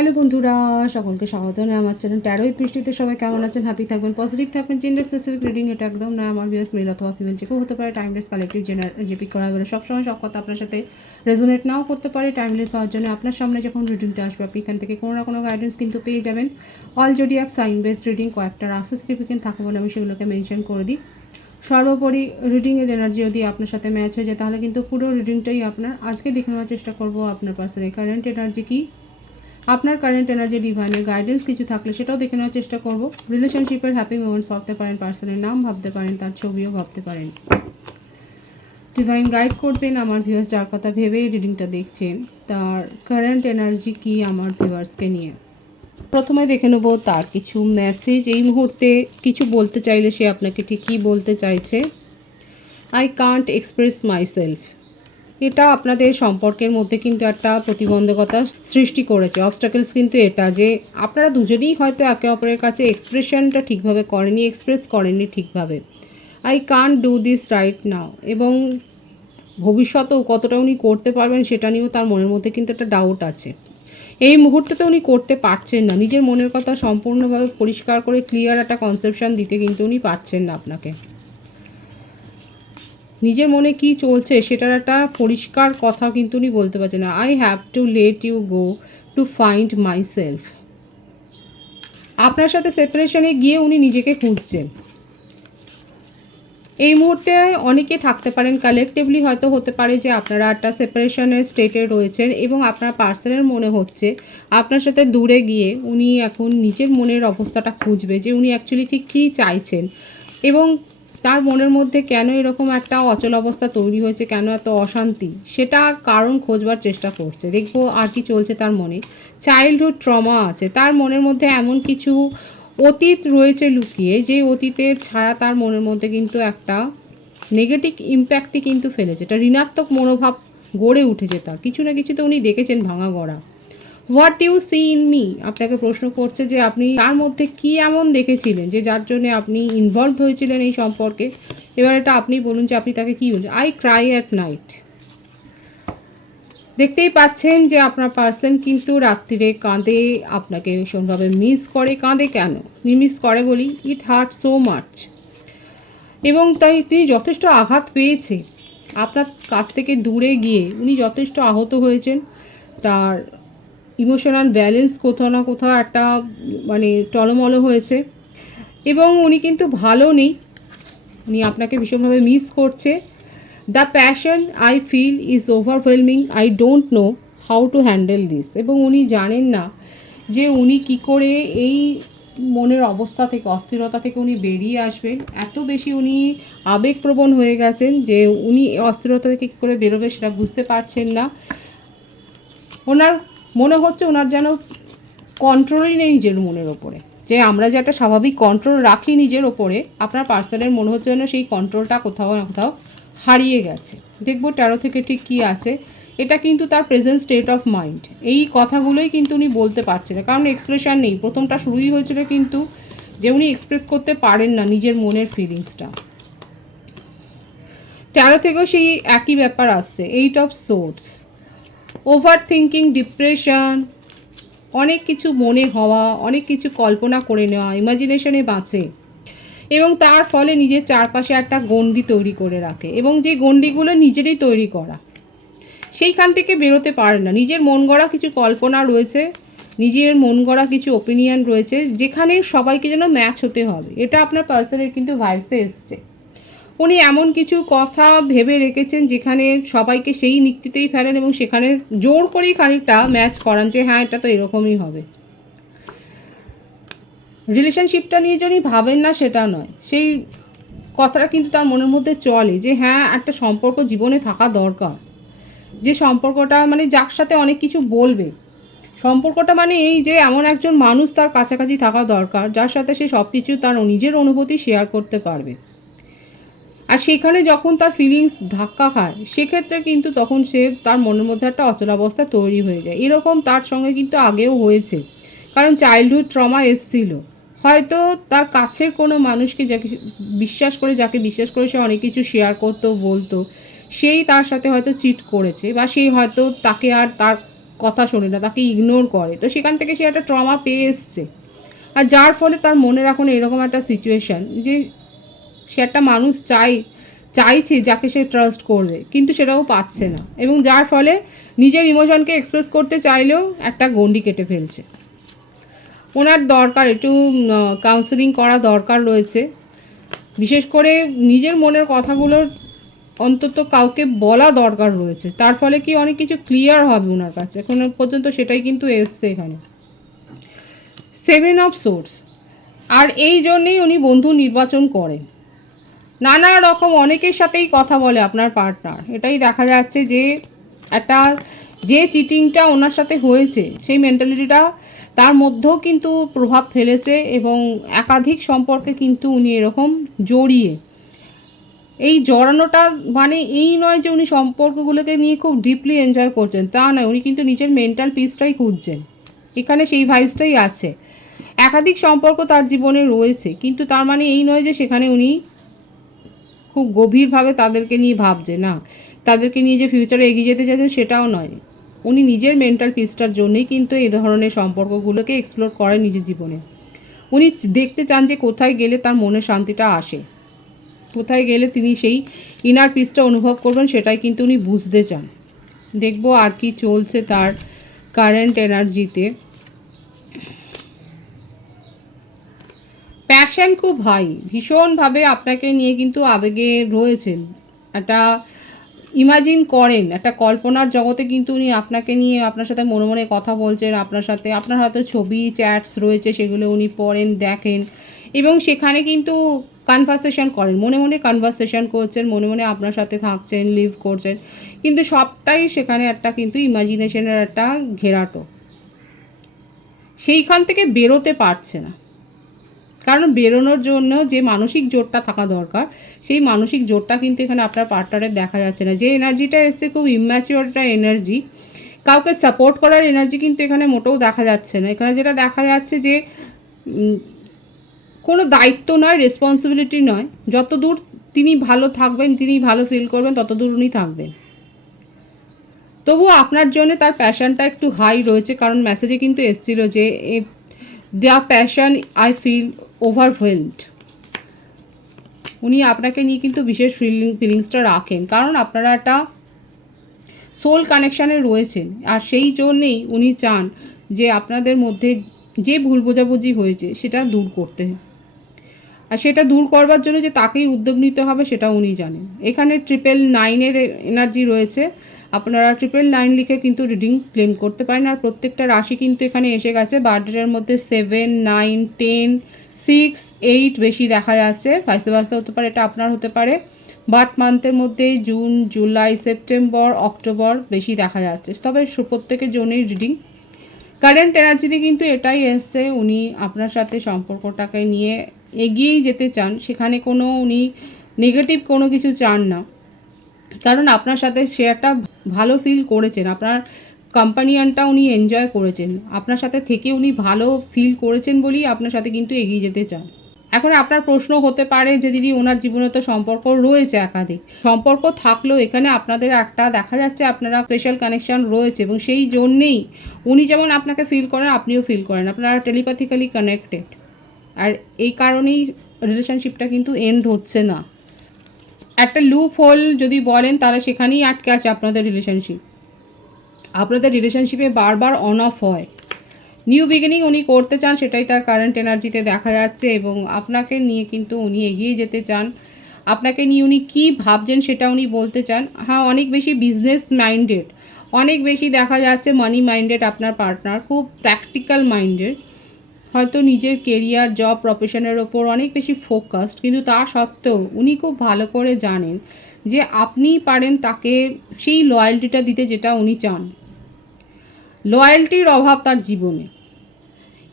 Hello বন্ধুরা, সকলকে স্বাগত জানাই আমার চ্যানেল ট্যারো উইথ বৃষ্টিতে। সবাই কেমন আছেন? হ্যাপি থাকবেন, পজিটিভ থাকবেন। জেন্ডার স্পেসিফিক রিডিং এটা একদম না, আমার ভিউয়ার্স মেল অথবা ফিমেল যে কেউ হতে পারে। টাইমলেস কালেক্টিভ জেনার যে পিক করা হবে সবসময় সব কথা আপনার সাথে রেজোনেট নাও করতে পারে। টাইমলেস হওয়ার জন্য আপনার সামনে যখন রিডিংতে আসবে আপনি এখান থেকে কোনো না কোনো গাইডেন্স কিন্তু পেয়ে যাবেন। All zodiac sign based reading, কয়েকটা রাশি সিগনিফিকেন্ট থাকে বলে আমি সেগুলোকে মেনশন করে দিই। সর্বোপরি রিডিংয়ের এনার্জি যদি আপনার সাথে ম্যাচ হয়ে যায় তাহলে কিন্তু পুরো রিডিংটাই আপনার। আজকে দেখে নেওয়ার চেষ্টা করবো আপনার পার্সনের কারেন্ট এনার্জি কী, আপনার কারেন্ট এনার্জি ডিভাইনের গাইডেন্স কিছু থাকলে সেটাও দেখে নেওয়ার চেষ্টা করব। রিলেশনশিপের হ্যাপি মোমেন্টস ভাবতে পারেন, পার্সনের নাম ভাবতে পারেন, তার ছবিও ভাবতে পারেন। ডিভাইন গাইড করবেন আমার ভিউয়ার্স যার কথা ভেবে রিডিংটা দেখছেন, তার কারেন্ট এনার্জি কি আমার ভিউয়ার্সকে নিয়ে। প্রথমে দেখে নেব তার কিছু মেসেজ। এই মুহূর্তে কিছু বলতে চাইলে সে আপনাকে ঠিক কী বলতে চাইছে। আই কান্ট এক্সপ্রেস মাইসেলফ, এটা আপনাদের সম্পর্কের মধ্যে কিন্তু একটা প্রতিবন্ধকতা সৃষ্টি করেছে। অবস্টাকেলস কিন্তু এটা যে আপনারা দুজনেই হয়তো একে অপরের কাছে এক্সপ্রেশনটা ঠিকভাবে করেনি, এক্সপ্রেস করেননি ঠিকভাবে। I can't do this right now, এবং ভবিষ্যতেও কতটা উনি করতে পারবেন সেটা নিয়েও তার মনের মধ্যে কিন্তু একটা ডাউট আছে। এই মুহূর্তে উনি করতে পারছেন না, নিজের মনের কথা সম্পূর্ণভাবে পরিষ্কার করে ক্লিয়ার একটা কনসেপশন দিতে কিন্তু উনি পারছেন না আপনাকে। নিজের মনে কি চলছে সেটার একটা পরিষ্কার কথা কিন্তু উনি বলতে পারছেন না। I have to let you go to find myself, আপনার সাথে সেপারেশনে গিয়ে উনি নিজেকে খুঁজছেন। এই মুহূর্তে অনেকে থাকতে পারেন, কালেকটিভলি হয়তো হতে পারে যে আপনারা একটা সেপারেশনের স্টেটে রয়েছেন এবং আপনার পার্সনের মনে হচ্ছে আপনার সাথে দূরে গিয়ে উনি এখন নিজের মনের অবস্থাটা খুঁজবে যে উনি অ্যাকচুয়ালি ঠিক কী চাইছেন এবং তার মনের মধ্যে কেন এরকম একটা অচল অবস্থা তৈরি হয়েছে, কেন এত অশান্তি, সেটার কারণ খোঁজবার চেষ্টা করছে। দেখবো আর কি চলছে তার মনে। চাইল্ডহুড ট্রমা আছে তার মনের মধ্যে, এমন কিছু অতীত রয়েছে লুকিয়ে, যে অতীতের ছায়া তার মনের মধ্যে কিন্তু একটা নেগেটিভ ইম্প্যাক্টই কিন্তু ফেলেছে। এটা ঋণাত্মক মনোভাব গড়ে উঠেছে তার, কিছু না কিছু তো উনি দেখেছেন ভাঙা গড়া। What you see in me, আপনাকে প্রশ্ন করছে যে আপনি তার মধ্যে কি এমন দেখেছিলেন যে যার জন্য আপনি ইনভলভ হয়েছিলেন এই সম্পর্কে। এবার এটা আপনি বলুন যে আপনি তাকে কী বলছেন। আই ক্রাই অ্যাট নাইট, দেখতেই পাচ্ছেন যে আপনার পার্সন কিন্তু রাত্রিরে কাঁদে, আপনাকে ভীষণভাবে মিস করে। কাঁদে কেন মিস করে বলি, ইট হার্ট সো মাচ, এবং তাই তিনি যথেষ্ট আঘাত পেয়েছে আপনার কাছ থেকে দূরে গিয়ে। উনি যথেষ্ট আহত হয়েছেন, তার ইমোশনাল ব্যালেন্স কোথাও না কোথাও একটা মানে টলমল হয়েছে এবং উনি কিন্তু ভালো নেই, উনি আপনাকে ভীষণভাবে মিস করছে। The passion I feel is overwhelming, I don't know how to handle this, এবং উনি জানেন না যে উনি কি করে এই মনের অবস্থা থেকে, অস্থিরতা থেকে উনি বেরিয়ে আসবেন। এত বেশি উনি আবেগপ্রবণ হয়ে গেছেন যে উনি অস্থিরতা থেকে কী করে বেরোবে সেটা বুঝতে পারছেন না। ওনার মনে হচ্ছে ওনার যেন কন্ট্রোলই নেই নিজের মনের ওপরে, যে আমরা যে একটা স্বাভাবিক কন্ট্রোল রাখি নিজের ওপরে, আপনার পার্সনের মনে হচ্ছে যেন সেই কন্ট্রোলটা কোথাও না কোথাও হারিয়ে গেছে। দেখবো 13 থেকে ঠিক কী আছে। এটা কিন্তু তার প্রেজেন্ট স্টেট অফ মাইন্ড, এই কথাগুলোই কিন্তু উনি বলতে পারছে না, কারণ এক্সপ্রেশন নেই। প্রথমটা শুরুই হয়েছিল কিন্তু যে উনি এক্সপ্রেস করতে পারেন না নিজের মনের ফিলিংসটা। 13 থেকেও সেই একই ব্যাপার আসছে, 8 of swords, over thinking, depression, অনেক কিছু মনে হওয়া, অনেক কিছু কল্পনা করে নেওয়া, ইমাজিনেশনে বাঁচে এবং তার ফলে নিজের চারপাশে একটা গণ্ডি তৈরি করে রাখে, এবং যে গণ্ডিগুলো নিজেরই তৈরি করা, সেইখান থেকে বেরোতে পারে না। নিজের মন গড়া কিছু কল্পনা রয়েছে, নিজের মন গড়া কিছু ওপিনিয়ন রয়েছে, যেখানে সবাইকে যেন ম্যাচ হতে হবে। এটা আপনার পার্সনের কিন্তু ভাইবসে এসছে। উনি এমন কিছু কথা ভেবে রেখেছেন যেখানে সবাইকে সেই নিক্তিতেই ফেলেন এবং সেখানে জোর করেই খানিকটা ম্যাচ করান যে হ্যাঁ এটা তো এরকমই হবে। রিলেশনশিপটা নিয়ে যদি ভাবেন না সেটা নয়, সেই কথাটা কিন্তু তার মনের মধ্যে চলে যে হ্যাঁ একটা সম্পর্ক জীবনে থাকা দরকার, যে সম্পর্কটা মানে যার সাথে অনেক কিছু বলবে। সম্পর্কটা মানে এই যে এমন একজন মানুষ তার কাছাকাছি থাকা দরকার যার সাথে সে সব কিছু তার নিজের অনুভূতি শেয়ার করতে পারবে। আর সেখানে যখন তার ফিলিংস ধাক্কা খায় সেক্ষেত্রে কিন্তু তখন সে তার মনের মধ্যে একটা অচলাবস্থা তৈরি হয়ে যায়। এরকম তার সঙ্গে কিন্তু আগেও হয়েছে, কারণ চাইল্ডহুড ট্রমা এসছিল। হয়তো তার কাছের কোনো মানুষকে যাকে বিশ্বাস করে সে অনেক কিছু শেয়ার করতো, বলতো, সেই তার সাথে হয়তো চিট করেছে, বা সেই হয়তো তাকে আর তার কথা শোনে না, তাকে ইগনোর করে, তো সেখান থেকে সে একটা ট্রমা পেয়ে এসছে। আর যার ফলে তার মনের এখন এরকম একটা সিচুয়েশান যে সে একটা মানুষ চাইছে যাকে সে ট্রাস্ট করবে, কিন্তু সেটাও পাচ্ছে না, এবং যার ফলে নিজের ইমোশনকে এক্সপ্রেস করতে চাইলেও একটা গণ্ডি কেটে ফেলছে। ওনার দরকার একটু কাউন্সেলিং করা দরকার রয়েছে, বিশেষ করে নিজের মনের কথাগুলোর অন্তত কাউকে বলা দরকার রয়েছে, তার ফলে কি অনেক কিছু ক্লিয়ার হবে ওনার কাছে। এখন পর্যন্ত সেটাই কিন্তু এসছে এখানে 7 অফ সোর্স। আর এই জন্যেই উনি বন্ধু নির্বাচন করেন, নানা রকম অনেকের সাথেই কথা বলে আপনার পার্টনার। এটাই দেখা যাচ্ছে যে একটা যে চিটিংটা ওনার সাথে হয়েছে সেই মেন্টালিটিটা তার মধ্যেও কিন্তু প্রভাব ফেলেছে, এবং একাধিক সম্পর্কে কিন্তু উনি এরকম জড়িয়ে, এই জড়ানোটা মানে এই নয় যে উনি সম্পর্কগুলোকে নিয়ে খুব ডিপলি এনজয় করছেন, তা নয়, উনি কিন্তু নিজের মেন্টাল পিসটাই খুঁজছেন, এখানে সেই ভাইবসটাই আছে। একাধিক সম্পর্ক তার জীবনে রয়েছে, কিন্তু তার মানে এই নয় যে সেখানে উনি খুব গভীরভাবে তাদেরকে নিয়ে ভাবছে, না, তাদেরকে নিয়ে যে ফিউচারে এগিয়ে যেতে চাইছেন সেটাও নয়। উনি নিজের মেন্টাল পিসটার জন্যই কিন্তু এই ধরনের সম্পর্কগুলোকে এক্সপ্লোর করেন নিজের জীবনে। উনি দেখতে চান যে কোথায় গেলে তার মনের শান্তিটা আসে, কোথায় গেলে তিনি সেই ইনার পিসটা অনুভব করবেন, সেটাই কিন্তু উনি বুঝতে চান। দেখব আর কি চলছে তার কারেন্ট এনার্জিতে। প্যাশন খুব হাই, ভীষণভাবে আপনাকে নিয়ে কিন্তু আবেগে রয়েছেন, একটা ইমাজিন করেন, একটা কল্পনার জগতে কিন্তু উনি আপনাকে নিয়ে আপনার সাথে মনে মনে কথা বলছেন, আপনার সাথে আপনার হয়তো ছবি চ্যাটস রয়েছে, সেগুলো উনি পড়েন, দেখেন, এবং সেখানে কিন্তু কনভারসেশন করেন, মনে মনে কনভারসেশন করছেন, মনে মনে আপনার সাথে থাকছেন, লিভ করছেন, কিন্তু সবটাই সেখানে একটা কিন্তু ইমাজিনেশনের একটা ঘেরাটো, সেইখান থেকে বেরোতে পারছে না। কারণ বেরোনোর জন্য যে মানসিক জোরটা থাকা দরকার, সেই মানসিক জোরটা কিন্তু এখানে আপনার পার্টনারের দেখা যাচ্ছে না। যে এনার্জিটা এসছে খুব ইম্যাচিওর একটা এনার্জি, কাউকে সাপোর্ট করার এনার্জি কিন্তু এখানে মোটেও দেখা যাচ্ছে না। এখানে যেটা দেখা যাচ্ছে যে কোনো দায়িত্ব নয়, রেসপন্সিবিলিটি নয়, যত দূর তিনি ভালো থাকবেন, তিনি ভালো ফিল করবেন, তত দূর উনি থাকবেন। তবুও আপনার জন্য তার প্যাশনটা একটু হাই রয়েছে, কারণ মেসেজে কিন্তু এসেছিল যে the passion I feel overwhelmed. উনি আপনাকে নিয়ে কিন্তু বিশেষ ফিলিংসটা রাখেন, কারণ আপনারা একটা সোল কানেকশানে রয়েছেন, আর সেই জন্যেই উনি চান যে আপনাদের মধ্যে যে ভুল বোঝাবুঝি হয়েছে সেটা দূর করতে, আর সেটা দূর করবার জন্য যে তাকেই উদ্যোগ নিতে হবে সেটা উনি জানেন। এখানে 999-এর এনার্জি রয়েছে, আপনারা 999 লিখে কিন্তু রিডিং ক্লেম করতে পারেন। আর প্রত্যেকটা রাশি কিন্তু এখানে এসে গেছে। বার্থডের মধ্যে 7, 9, 10, 6, 8 বেশি দেখা যাচ্ছে, ভাইসে ভার্সা হতে পারে, এটা আপনার হতে পারে। বার্থ মান্থের মধ্যে জুন, জুলাই, সেপ্টেম্বর, অক্টোবর বেশি দেখা যাচ্ছে, তবে প্রত্যেকের জন্যই রিডিং। কারেন্ট এনার্জিতে কিন্তু এটাই এসছে, উনি আপনার সাথে সম্পর্কটাকে নিয়ে এগিয়েই যেতে চান, সেখানে কোনো উনি নেগেটিভ কোনো কিছু চান না, কারণ আপনার সাথে সে একটা ভালো ফিল করেছেন, আপনার কম্পানিয়ানটা উনি এনজয় করেছেন, আপনার সাথে থেকে উনি ভালো ফিল করেছেন বলেই আপনার সাথে কিন্তু এগিয়ে যেতে চান। এখন আপনার প্রশ্ন হতে পারে যে দিদি ওনার জীবনে তো সম্পর্ক রয়েছে, একাধিক সম্পর্ক থাকলেও এখানে আপনাদের একটা দেখা যাচ্ছে আপনারা স্পেশাল কানেকশান রয়েছে, এবং সেই জন্যেই উনি যেমন আপনাকে ফিল করেন আপনিও ফিল করেন, আপনারা টেলিপ্যাথিক্যালি কানেক্টেড, আর এই কারণেই রিলেশনশিপটা কিন্তু এন্ড হচ্ছে না। একটা লুপ হোল যদি বলেন তাহলে সেখানেই আটকে আছে আপনাদের রিলেশনশিপে বারবার অন অফ হয়। নিউ বিগিনিং উনি করতে চান, সেটাই তার কারেন্ট এনার্জিতে দেখা যাচ্ছে, এবং আপনাকে নিয়ে কিন্তু উনি এগিয়ে যেতে চান। আপনাকে নিয়ে উনি কী ভাবছেন সেটা উনি বলতে চান। হ্যাঁ, অনেক বেশি বিজনেস মাইন্ডেড, অনেক বেশি দেখা যাচ্ছে মানি মাইন্ডেড আপনার পার্টনার, খুব প্র্যাকটিক্যাল মাইন্ডেড, হয়তো নিজের কেরিয়ার, জব, প্রফেশনের ওপর অনেক বেশি ফোকাসড, কিন্তু তা সত্ত্বেও উনি খুব ভালো করে জানেন যে আপনিই পারেন তাকে সেই লয়্যালটিটা দিতে যেটা উনি চান। লয়্যালটির অভাব তার জীবনে,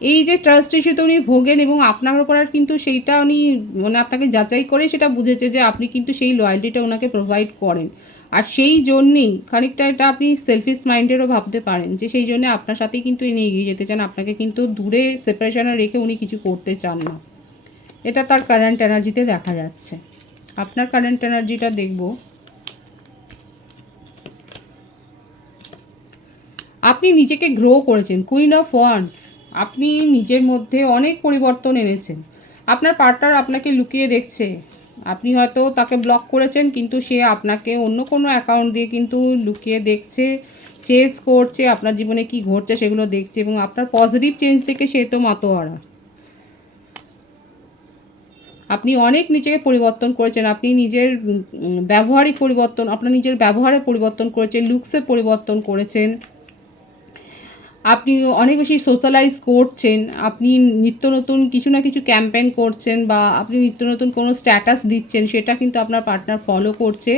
এই যে ট্রাস্ট ইস্যুতে উনি ভোগেন, এবং আপনার ওপর আর কিন্তু সেইটা উনি মানে আপনাকে যাচাই করে সেটা বুঝেছে যে আপনি কিন্তু সেই লয়্যালটিটা ওনাকে প্রোভাইড করেন, আর সেই জন্যেই খানিকটা এটা আপনি সেলফিশ মাইন্ডেরও ভাবতে পারেন যে সেই জন্য আপনার সাথেই কিন্তু উনি এগিয়ে যেতে চান, আপনাকে কিন্তু দূরে সেপারেশনে রেখে উনি কিছু করতে চান না। এটা তার কারেন্ট এনার্জিতে দেখা যাচ্ছে। আপনার কারেন্ট এনার্জিটা দেখব। আপনি নিজেকে গ্রো করেছেন, কুইন অফ ওয়ান্ডস। আপনি নিজের মধ্যে অনেক পরিবর্তন এনেছেন। আপনার পার্টনার আপনাকে লুকিয়ে দেখছে, আপনি হয়তো তাকে ব্লক করেছেন, কিন্তু সে আপনাকে অন্য কোনো অ্যাকাউন্ট দিয়ে কিন্তু লুকিয়ে দেখছে, চেস করছে, আপনার জীবনে কি ঘটছে সেগুলো দেখছে, এবং আপনার পজিটিভ চেঞ্জ থেকে সে তো মাতোয়ারা। আপনি অনেক নিজেকে পরিবর্তন করেছেন, আপনি নিজের ব্যবহারিক পরিবর্তন, আপনার নিজের ব্যবহারে পরিবর্তন করেছেন, লুকসে পরিবর্তন করেছেন, আপনি অনেক বেশি সোশ্যালাইজ করছেন, আপনি নিত্য নতুন কিছু না কিছু ক্যাম্পেইন করছেন, বা আপনি নিত্য নতুন কোনো স্ট্যাটাস দিচ্ছেন, সেটা কিন্তু আপনার পার্টনার ফলো করছে।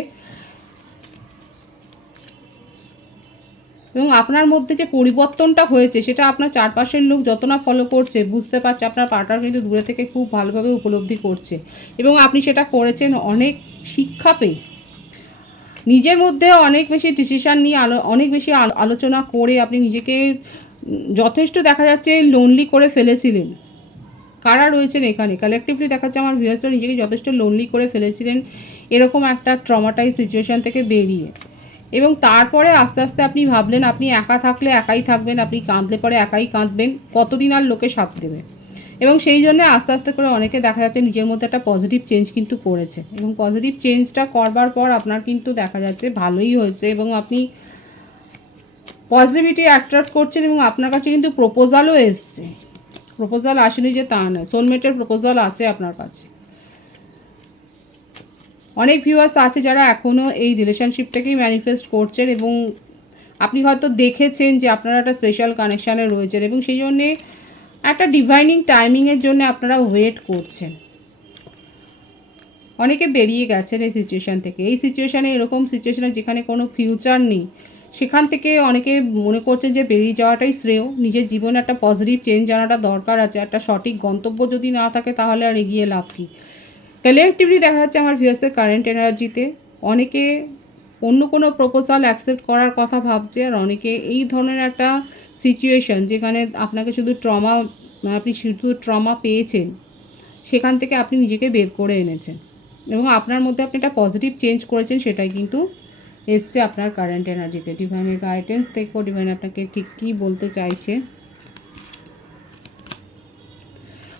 এবং আপনার মধ্যে যে পরিবর্তনটা হয়েছে সেটা আপনার চারপাশের লোক যত না ফলো করছে, বুঝতে পারছে, আপনার পার্টনার কিন্তু দূরে থেকে খুব ভালোভাবে উপলব্ধি করছে, এবং আপনি সেটা করেছেন অনেক শিক্ষা পেয়ে। নিজের মধ্যে অনেক বেশি ডিসিশান নিয়ে অনেক বেশি আলোচনা করে আপনি নিজেকে যথেষ্ট দেখা যাচ্ছে লোনলি করে ফেলেছিলেন। কারা রয়েছেন এখানে কালেকটিভলি দেখাচ্ছে আমার ভিউয়ার্সরা নিজেকে যথেষ্ট লোনলি করে ফেলেছিলেন এরকম একটা ট্রমাটাইজ সিচুয়েশান থেকে বেরিয়ে, এবং তারপরে আস্তে আস্তে আপনি ভাবলেন আপনি একা থাকলে একাই থাকবেন, আপনি কাঁদলে পরে একাই কাঁদবেন, কতদিন আর লোকে সাথ দেবে। এবং সেই জন্য আস্তে আস্তে করে অনেকে দেখা যাচ্ছে নিজের মধ্যে একটা পজিটিভ চেঞ্জ কিন্তু করেছে, এবং পজিটিভ চেঞ্জটা করবার পর আপনার কিন্তু দেখা যাচ্ছে ভালোই হয়েছে, এবং আপনি পজিটিভিটি অ্যাট্রাক্ট করছেন, এবং আপনার কাছে কিন্তু প্রপোজালও এসছে। প্রপোজাল আসেনি যে তা নয়, সোলমেটের প্রপোজাল আছে আপনার কাছে। অনেক ভিউয়ার্স আছে যারা এখনও এই রিলেশনশিপটাকেই ম্যানিফেস্ট করছেন, এবং আপনি হয়তো দেখেছেন যে আপনারা একটা স্পেশাল কানেকশানে রয়েছেন, এবং সেই জন্যে একটা ডিভাইনিং টাইমিংয়ের জন্য আপনারা ওয়েট করছেন। অনেকে বেরিয়ে গেছেন এই সিচুয়েশান থেকে। এই সিচুয়েশানে, এরকম সিচুয়েশানে যেখানে কোনো ফিউচার নেই, সেখান থেকে অনেকে মনে করছেন যে বেরিয়ে যাওয়াটাই শ্রেয়। নিজের জীবনে একটা পজিটিভ চেঞ্জ আনাটা দরকার আছে, একটা সঠিক গন্তব্য যদি না থাকে তাহলে আর এগিয়ে লাভ কী। কালেকটিভলি দেখা যাচ্ছে আমার ভিউয়ার্সের কারেন্ট এনার্জিতে অনেকে অন্য কোনো প্রপোজাল অ্যাকসেপ্ট করার কথা ভাবছে, আর অনেকে এই ধরনের একটা সিচুয়েশান যেখানে আপনাকে শুধু আপনি শুধু ট্রমা পেয়েছেন, সেখান থেকে আপনি নিজেকে বের করে এনেছেন, এবং আপনার মধ্যে আপনি একটা পজিটিভ চেঞ্জ করেছেন, সেটাই কিন্তু এসছে আপনার কারেন্ট এনার্জিতে। ডিভাইনের গাইডেন্স দেখো ডিভাইন আপনাকে ঠিক কী বলতে চাইছে।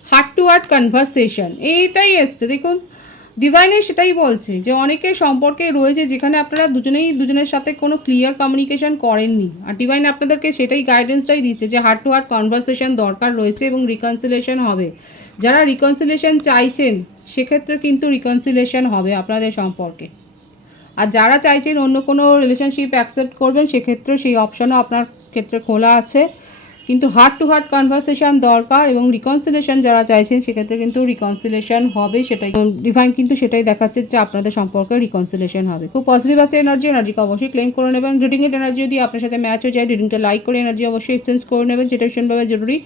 হার্ট টু হার্ট কনভারসেশন এইটাই এসছে, দেখুন ডিভাইনে সেটাই বলছে যে অনেকে সম্পর্কে রয়েছে যেখানে আপনারা দুজনের সাথে কোনো ক্লিয়ার কমিউনিকেশন করেননি, আর ডিভাইন আপনাদেরকে সেটাই গাইডেন্সটাই দিচ্ছে যে হার্ট টু হার্ট কনভারসেশন দরকার রয়েছে, এবং রিকনসিলেশন হবে। যারা রিকনসিলেশন চাইছেন সেক্ষেত্রে কিন্তু রিকনসিলেশন হবে আপনাদের সম্পর্কে, আর যারা চাইছেন অন্য কোনো রিলেশনশিপ অ্যাকসেপ্ট করবেন সেক্ষেত্রে সেই অপশানও আপনার ক্ষেত্রে খোলা আছে, কিন্তু হার্ট টু হার্ট কনভারসেশন দরকার, এবং রিকনসিলেশন যারা চাইছেন সেক্ষেত্রে কিন্তু রিকনসিলেশন হবে। সেটাই ডিভাইন কিন্তু সেটাই দেখাচ্ছে যে আপনাদের সম্পর্কে রিকনসিলেশন হবে। খুব পজিটিভ আছে এনার্জিকে অবশ্যই ক্লেম করে নেবেন। রিডিংয়ের এনার্জি যদি আপনার সাথে ম্যাচ হয়ে যায়, রিডিংটা লাইক করে এনার্জি অবশ্যই এক্সচেঞ্জ করে নেবেন, যেটা ভীষণভাবে জরুরি।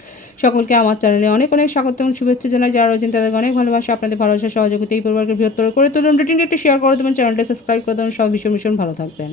সকলকে আমার চ্যানেলে অনেক অনেক স্বাগত এবং শুভেচ্ছা জানাই। যারা রয়েছেন তাদেরকে অনেক ভালোবাসা, আপনাদের ভালোবাসা সহযোগিতা এই পরিবারকে বৃহত্তর করে তুলুন। রিডিংটি একটু শেয়ার করে দেবেন, চ্যানেলটা সাবস্ক্রাইব করে দেবেন। সব ভীষণ ভীষণ ভালো থাকবেন।